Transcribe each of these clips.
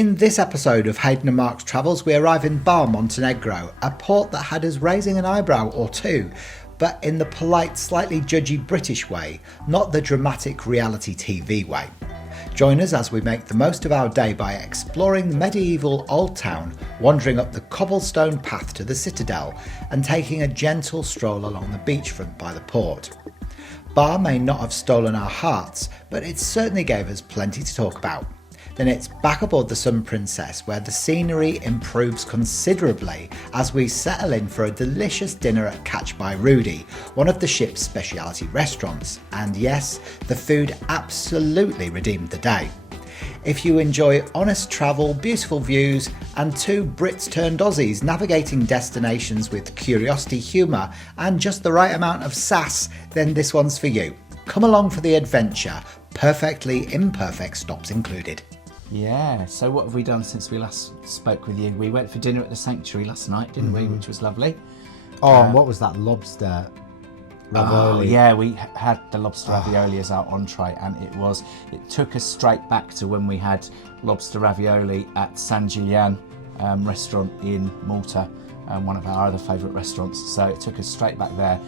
In this episode of Hayden and Mark's Travels, we arrive in Bar Montenegro, a port that had us raising an eyebrow or two, but in the polite, slightly judgy British way, not the dramatic reality TV way. Join us as we make the most of our day by exploring the medieval Old Town, wandering up the cobblestone path to the citadel, and taking a gentle stroll along the beachfront by the port. Bar may not have stolen our hearts, but it certainly gave us plenty to talk about. Then it's back aboard the Sun Princess, where the scenery improves considerably as we settle in for a delicious dinner at Catch by Rudy, one of the ship's specialty restaurants. And yes, the food absolutely redeemed the day. If you enjoy honest travel, beautiful views, and two Brits turned Aussies navigating destinations with curiosity, humour, and just the right amount of sass, then this one's for you. Come along for the adventure, perfectly imperfect stops included. Yeah, so what have we done since we last spoke with you? We went for dinner at the Sanctuary last night, didn't we? Which was lovely. Oh, and what was that lobster ravioli? Oh, yeah, we had the lobster ravioli as our entree, and it took us straight back to when we had lobster ravioli at San Gillian restaurant in Malta, one of our other favourite restaurants. So it took us straight back there,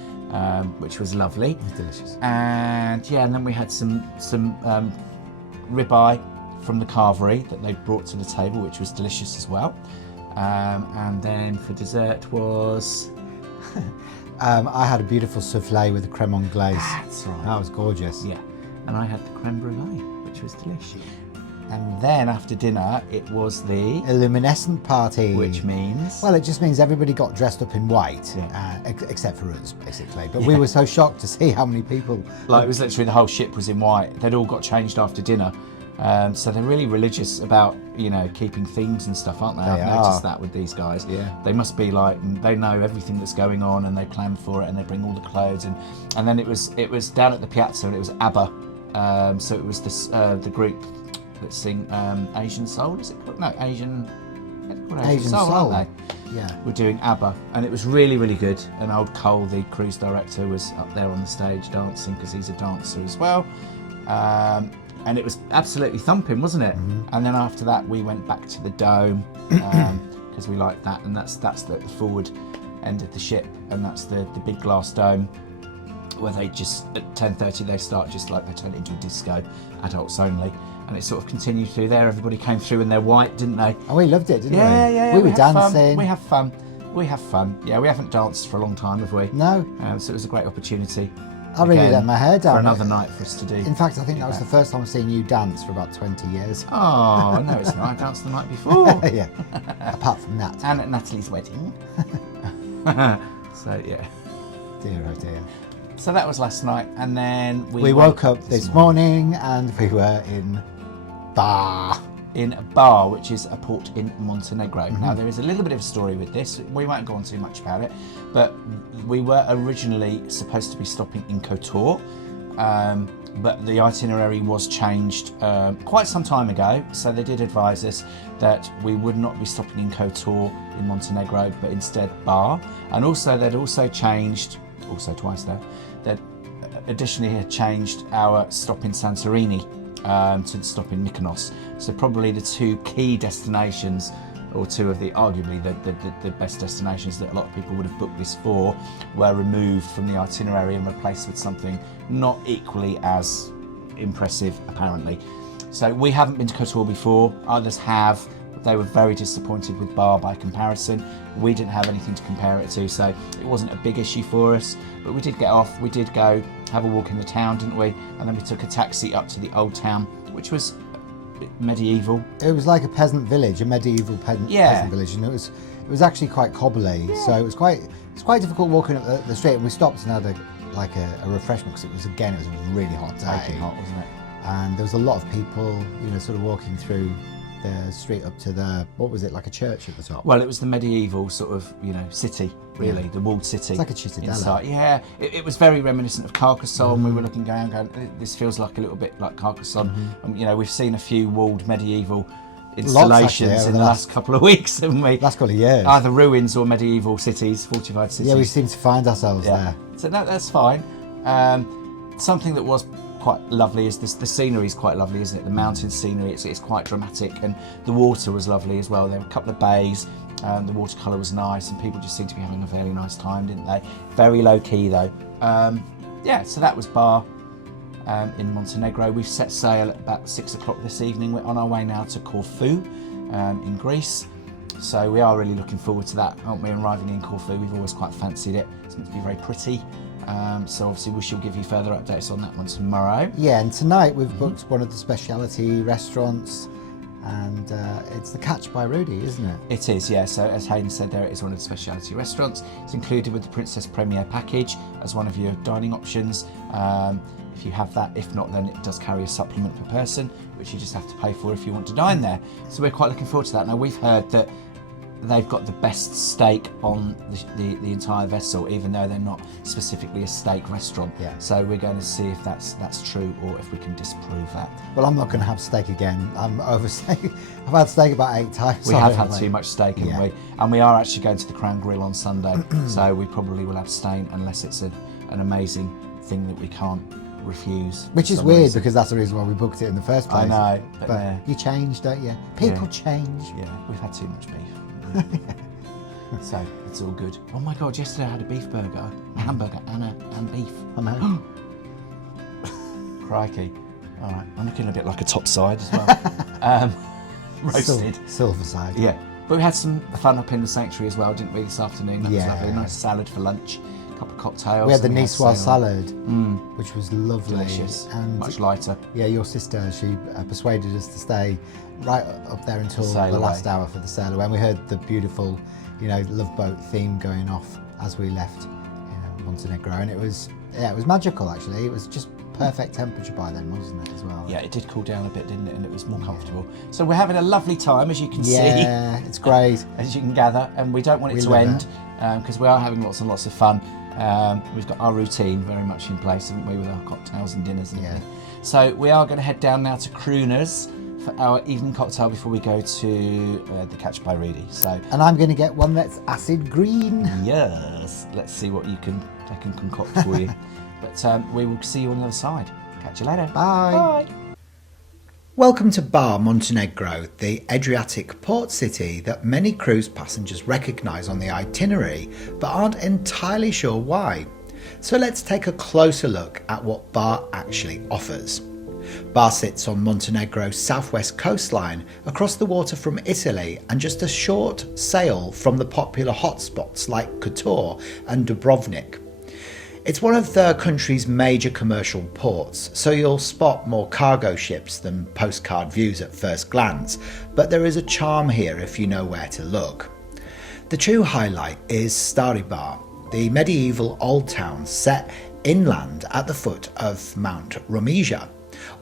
which was lovely. It was delicious. And yeah, and then we had some ribeye from the carvery that they brought to the table, which was delicious as well. And then for dessert was... I had a beautiful souffle with a creme anglaise. That's right. That was gorgeous. Yeah. And I had the creme brulee, which was delicious. And then after dinner, it was the... Illuminescent party. Which means... Well, it just means everybody got dressed up in white, except for us, basically. But we were so shocked to see how many people... Like, it was literally the whole ship was in white. They'd all got changed after dinner. So they're really religious about, keeping themes and stuff, aren't they? I've noticed that with these guys. Yeah. They must be like, they know everything that's going on and they plan for it and they bring all the clothes and then it was down at the piazza and it was ABBA. So it was this the group that sing Asian Soul, is it called? No, Asian Soul, aren't they? Yeah. We're doing ABBA and it was really, really good. And old Cole, the cruise director, was up there on the stage dancing because he's a dancer as well. And it was absolutely thumping, wasn't it? Mm-hmm. And then after that, we went back to the dome because we liked that. And that's the forward end of the ship, and that's the big glass dome where they just at 10:30 they start just like they turn it into a disco, adults only, and it sort of continued through there. Everybody came through in their white, didn't they? Oh, we loved it, didn't we? Yeah. We were dancing. We have fun. Yeah, we haven't danced for a long time, have we? No. So it was a great opportunity. I really let my hair down. For another night for us to do. In fact, I think that was the first time I've seen you dance for about 20 years. Oh, no, it's not. I danced the night before. Yeah, apart from that. And at Natalie's wedding. So, yeah. Dear, oh dear. So that was last night, and then we woke up this morning and we were in Bar. In Bar, which is a port in Montenegro. Mm-hmm. Now, there is a little bit of a story with this. We won't go on too much about it, but we were originally supposed to be stopping in Kotor, but the itinerary was changed quite some time ago, so they did advise us that we would not be stopping in Kotor in Montenegro, but instead Bar. And also, they'd also changed, also twice though, that additionally had changed our stop in Santorini to the stop in Mykonos. So probably the two key destinations, or two of the arguably the best destinations that a lot of people would have booked this for, were removed from the itinerary and replaced with something not equally as impressive, apparently. So we haven't been to Kotor before, others have. They were very disappointed with Bar by comparison. We didn't have anything to compare it to, so it wasn't a big issue for us. But we did get off, we did go have a walk in the town, didn't we? And then we took a taxi up to the old town, which was medieval. It was like a peasant village, a medieval peasant village, and it was actually quite cobbly. Yeah. So it was quite difficult walking up the street. And we stopped and had a refreshment because it was a really hot day. Aching hot, wasn't it? And there was a lot of people, sort of walking through the street up to the, what was it, like a church at the top? Well, it was the medieval sort of, city, really, the walled city. It's like a citadel. Inside. Yeah, it was very reminiscent of Carcassonne. Mm-hmm. We were looking going, this feels like a little bit like Carcassonne. Mm-hmm. And, we've seen a few walled medieval installations in the last couple of weeks, haven't we? Last couple of years. Either ruins or medieval cities, fortified cities. Yeah, we seem to find ourselves there. So that's fine. Something that was quite lovely is the scenery is quite lovely, isn't it? The mountain scenery, it's quite dramatic, and the water was lovely as well. There were a couple of bays, the watercolour was nice, and people just seemed to be having a fairly nice time, didn't they? Very low key though. So that was Bar in Montenegro. We've set sail at about 6 o'clock this evening. We're on our way now to Corfu in Greece. So we are really looking forward to that, aren't we? Arriving in Corfu, we've always quite fancied it. It's meant to be very pretty. So obviously we shall give you further updates on that one tomorrow. Yeah, and tonight we've booked one of the speciality restaurants, and it's the Catch by Rudy, isn't it? It is, yeah. So as Hayden said, there it is one of the speciality restaurants. It's included with the Princess Premier package as one of your dining options. If you have that, if not, then it does carry a supplement per person, which you just have to pay for if you want to dine there. So we're quite looking forward to that. Now we've heard that they've got the best steak on the entire vessel, even though they're not specifically a steak restaurant. Yeah. So we're going to see if that's true or if we can disprove that. Well, I'm not going to have steak again. I'm overstaying. I've had steak about 8 times. We have had too much steak, haven't we? And we are actually going to the Crown Grill on Sunday, so we probably will abstain unless it's an amazing thing that we can't refuse. Which is weird because that's the reason why we booked it in the first place. I know, but you change, don't you? People change. Yeah, we've had too much beef. So it's all good. Oh my god, yesterday I had a beef burger, a hamburger and beef. I know. Crikey. Alright, I'm looking a bit like a top side as well. Roasted. Silver side. Yeah. But we had some fun up in the sanctuary as well, didn't we, this afternoon? That was lovely. A nice salad for lunch, a couple of cocktails. We had the Niçoise salad, which was lovely. Delicious. And much lighter. Yeah, your sister, she persuaded us to stay right up there until the last hour for the sail away. And we heard the beautiful, Love Boat theme going off as we left Montenegro. And it was magical actually. It was just perfect temperature by then, wasn't it, as well? Yeah, it did cool down a bit, didn't it? And it was more comfortable. So we're having a lovely time, as you can see. Yeah, it's great. As you can gather, and we don't want it to end because we are having lots and lots of fun. We've got our routine very much in place, haven't we, with our cocktails and dinners and everything. So we are going to head down now to Crooners for our evening cocktail before we go to the Catch by Rudy. And I'm going to get one that's acid green. Yes, let's see what I can concoct for you. But we will see you on the other side. Catch you later. Bye. Bye. Welcome to Bar Montenegro, the Adriatic port city that many cruise passengers recognise on the itinerary but aren't entirely sure why. So let's take a closer look at what Bar actually offers. Bar sits on Montenegro's southwest coastline, across the water from Italy and just a short sail from the popular hotspots like Kotor and Dubrovnik. It's one of the country's major commercial ports, so you'll spot more cargo ships than postcard views at first glance, but there is a charm here if you know where to look. The true highlight is Stari Bar, the medieval old town set inland at the foot of Mount Romija.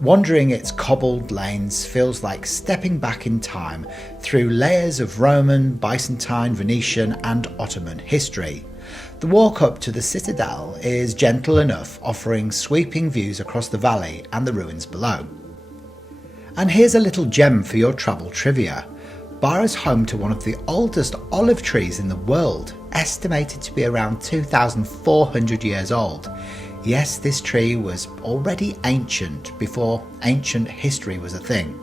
Wandering its cobbled lanes feels like stepping back in time through layers of Roman, Byzantine, Venetian and Ottoman history. The walk up to the citadel is gentle enough, offering sweeping views across the valley and the ruins below. And here's a little gem for your travel trivia. Bar is home to one of the oldest olive trees in the world, estimated to be around 2,400 years old. Yes, this tree was already ancient before ancient history was a thing.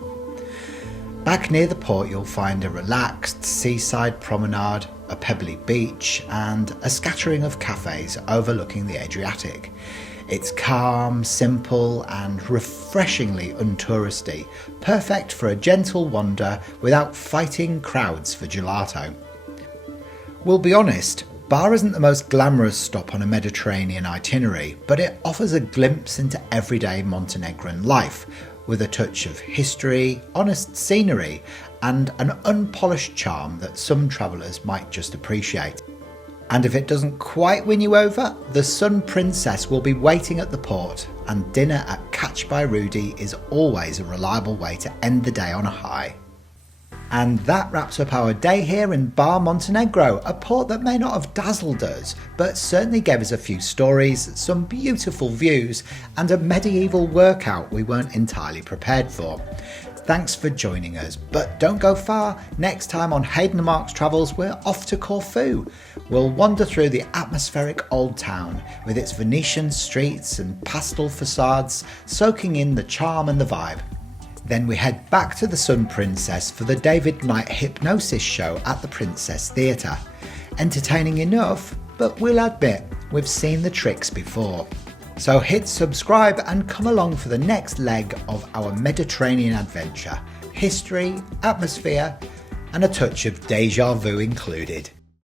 Back near the port you'll find a relaxed seaside promenade, a pebbly beach and a scattering of cafes overlooking the Adriatic. It's calm, simple and refreshingly untouristy, perfect for a gentle wander without fighting crowds for gelato. We'll be honest, Bar isn't the most glamorous stop on a Mediterranean itinerary, but it offers a glimpse into everyday Montenegrin life, with a touch of history, honest scenery and an unpolished charm that some travellers might just appreciate. And if it doesn't quite win you over, the Sun Princess will be waiting at the port, and dinner at Catch by Rudy is always a reliable way to end the day on a high. And that wraps up our day here in Bar Montenegro, a port that may not have dazzled us, but certainly gave us a few stories, some beautiful views, and a medieval workout we weren't entirely prepared for. Thanks for joining us, but don't go far. Next time on Hayden and Mark's Travels, we're off to Corfu. We'll wander through the atmospheric old town with its Venetian streets and pastel facades, soaking in the charm and the vibe. Then we head back to the Sun Princess for the David Knight hypnosis show at the Princess Theatre. Entertaining enough, but we'll admit we've seen the tricks before. So hit subscribe and come along for the next leg of our Mediterranean adventure. History, atmosphere, and a touch of deja vu included.